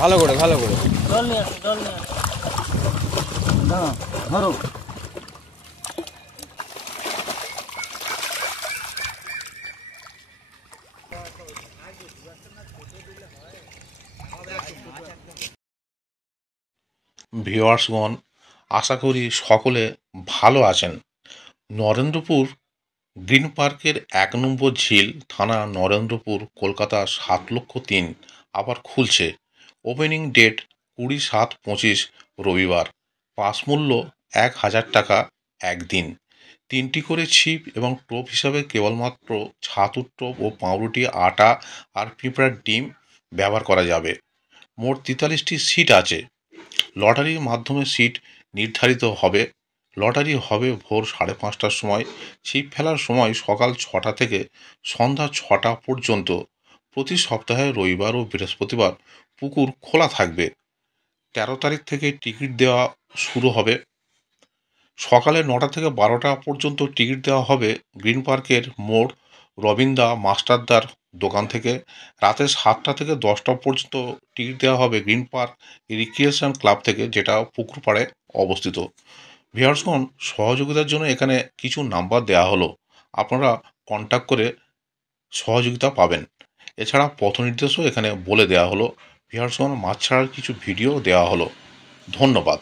ভালো করে ভালো করে জল নিয়ে আসো, জল নিয়ে আসো। না ধরো। ভিউয়ার্সগণ, আশা করি সকলে ভালো আছেন। নরেন্দ্রপুর গ্রিন পার্কের ১ নম্বর ঝিল থানা নরেন্দ্রপুর কলকাতা ৭,০০,০০০ আবার খুলছে। ওপেনিং ডেট ২০/৭/২৫ রবিবার। পাস মূল্য ১,০০০ টাকা একদিন। ৩টি করে ছিপ এবং টোপ হিসাবে কেবলমাত্র ছাতুর টোপ ও পাউরুটি, আটা আর পিঁপড়ার ডিম ব্যবহার করা যাবে। মোট ৪৩টি সিট আছে। লটারির মাধ্যমে সিট নির্ধারিত হবে। লটারি হবে ভোর ৫:৩০টার সময়। ছিপ ফেলার সময় সকাল ৬টা থেকে সন্ধ্যা ৬টা পর্যন্ত। প্রতি সপ্তাহে রবিবার ও বৃহস্পতিবার পুকুর খোলা থাকবে। ১৩ তারিখ থেকে টিকিট দেওয়া শুরু হবে। সকালে ৯টা থেকে ১২টা পর্যন্ত টিকিট দেওয়া হবে গ্রিন পার্কের মোড় রবিনদা মাস্টারদার দোকান থেকে। রাতে ৭টা থেকে ১০টা পর্যন্ত টিকিট দেওয়া হবে গ্রিন পার্ক রিক্রিয়েশন ক্লাব থেকে, যেটা পুকুর পাড়ে অবস্থিত। ভিউয়ার্সগণ, সহযোগিতার জন্য এখানে কিছু নাম্বার দেওয়া হলো, আপনারা কন্ট্যাক্ট করে সহযোগিতা পাবেন। এছাড়া পথ নির্দেশও এখানে বলে দেওয়া হলো। ভিউয়ার্সগণ, মাছ ছাড়ার কিছু ভিডিও দেওয়া হলো। ধন্যবাদ।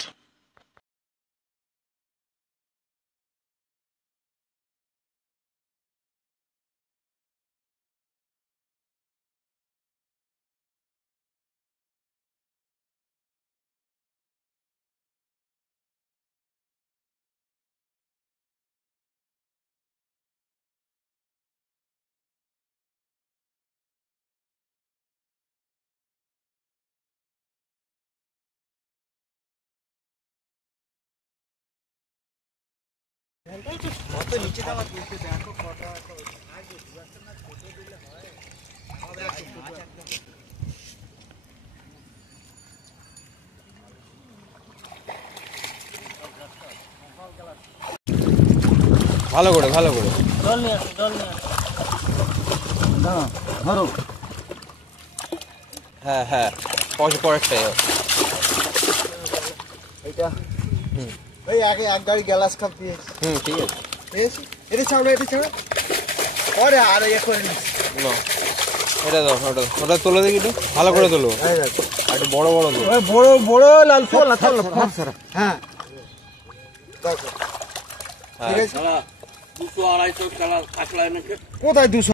ভালো করে ভালো করে জল নিয়ে আসো, জল নিয়ে আসো। না ধরো। হ্যাঁ হ্যাঁ পরেরটাই এটা ওই আগে এক গাড়ি গ্যালাস কাপ দিয়েছি। ঠিক আছে। পেয়েছি। এটা ছাড়ো, এটা ছাড়ো। পরে আর ইয়ে করে নিস। না এটা দাও, ওটা তোলো দেখি একটু ভালো করে তোলো। এই দেখো। আর একটু বড় বড় তোলো। ওই বড় বড় লাল ফল হ্যাঁ দেখো। হ্যাঁ। ঠিক আছে। 200-250 টাকা কাঁচলা এনেছে। কোথায় 200?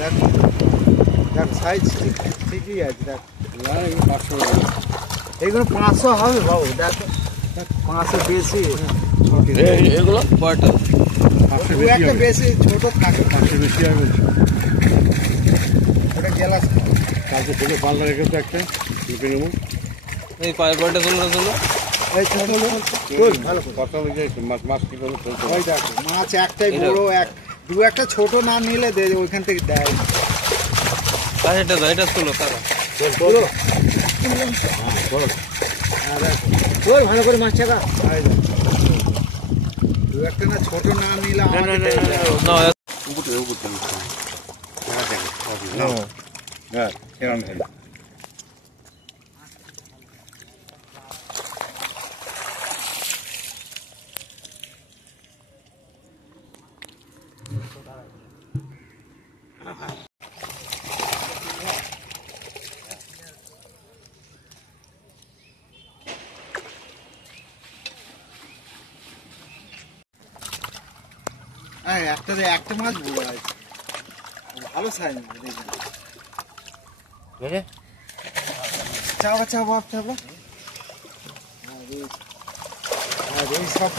দেখো দেখ সাইজ ঠিকই আছে। দেখ এইগুলো 500 হবে বাবু। দেখো 500 বেশি। এগুলো পরেরটা দু একটা বেশি ছোট থাকে। 500 বেশি হবে। ওটা গ্লাস কালকে থেকে পাল্লা রেখে তো একটা লিখে নেব। এই পরেরটা তোলো। এই ছোট তোল ভালো কথা বুঝে মাছ কি করে তোল। ওই দেখো মাছ একটাই বড়, দু একটা ছোট না নিলে দে ওইখান থেকে দেয়। এটা দাও, এটা তোলো তারা। তোল তোল ভালো করে মাছ টাকা। দু একটা না ছোট না নিলে আমাকে দেয়। না হ্যাঁ এরকম হলো। হ্যাঁ একটা মাছ বড় আছে, ভালো সাইজ দেখুন। চাপা সব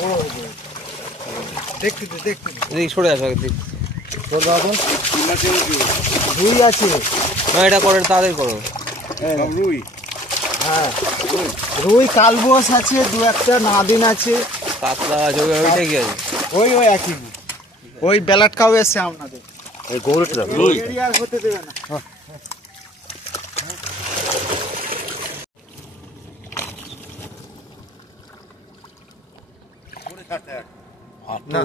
বড় হয়ে যাবে। দেখতে এদিকে সরে আসো একদিক। তোর বাবু রুই আছে। না এটা করে তাড়াতাড়ি করো। রুই, হ্যাঁ রুই কালবোস আছে, দু একটা নাদিন আছে, কাতলা আছে, ওইটা কি আছে? ওই একই। ওই বেলাট কাউ এসছে আপনাদের। এই গৌরটা রুই আর হতে দেবে না।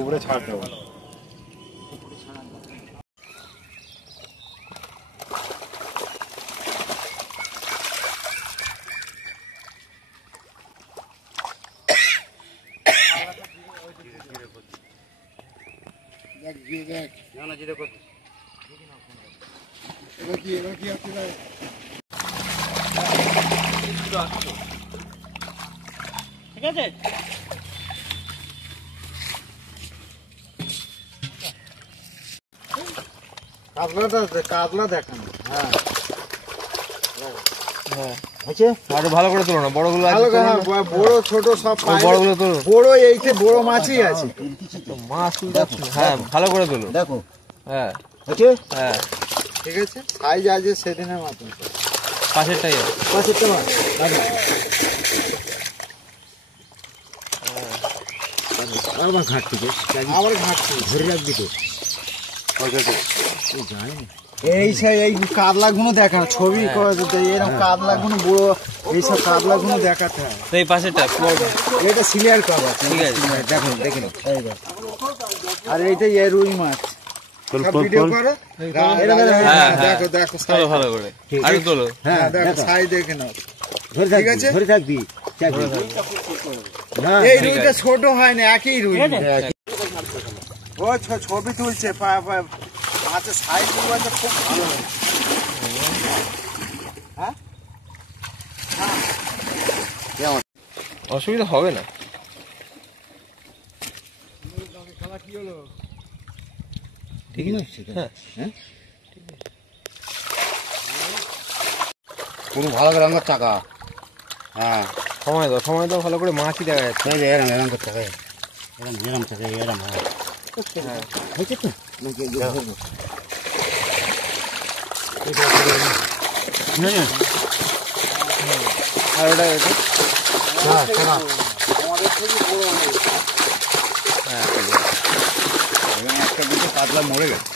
উপরে ছাড়তে হবে। ঠিক আছে কাতলা দেখানো। হ্যাঁ হ্যাঁ হচ্ছে আরো ভালো করে তোলো না, বড়গুলো আছে ভালো তোলো না। বড় ছোট সব পাইলে- বড়গুলো তোলো। বড় এইতে বড় মাছই আছে। মাছ তুলতে পারছি না। হ্যাঁ ভালো করে তোলো। দেখো হ্যাঁ হচ্ছে হ্যাঁ ঠিক আছে, সাইজ আছে সেদিনের মতন। পাশেরটাই আছে। পাঁচেরটা মাছ আবার ঘাটতি আবার ঘাটতি ধরে রাখবি তো। এই এই কাতলা গুলো দেখা ছবি করে দিতে, এরকম কাতলা গুলো বড় এইসব কাতলা গুলো দেখাতে হয়। তো এই পাশেরটা এটা সিলিয়ার কাবা, ঠিক আছে। দেখো দেখে নাও। আর এইটা রুই মাছ ভিডিও করো। হ্যাঁ, দেখো দেখো তোলো ভালো করে, আরো তোলো। হ্যাঁ দেখো সাইজ দেখে নাও। ঠিক আছে, ধরে থাকবি এই রুইটা ছোট হয় না, একই রুই। ঠিক আছে? ও ছবি তুলছে মাছের সাইজ আছে খুব ভালো। হ্যাঁ অসুবিধা হবে না। ঠিক আছে হ্যাঁ পুরো ভালো করে রান্নার টাকা। হ্যাঁ সময় দাও ভালো করে, মাছই দেখা যাচ্ছে। এরম এরম করতে হবে, এরম থাকে এরম হয়। হয়েছে তো আর ওটা এটা আমাদের থেকে বড় অনেক। হ্যাঁ একটা দুটো কাতলা মরে গেছে।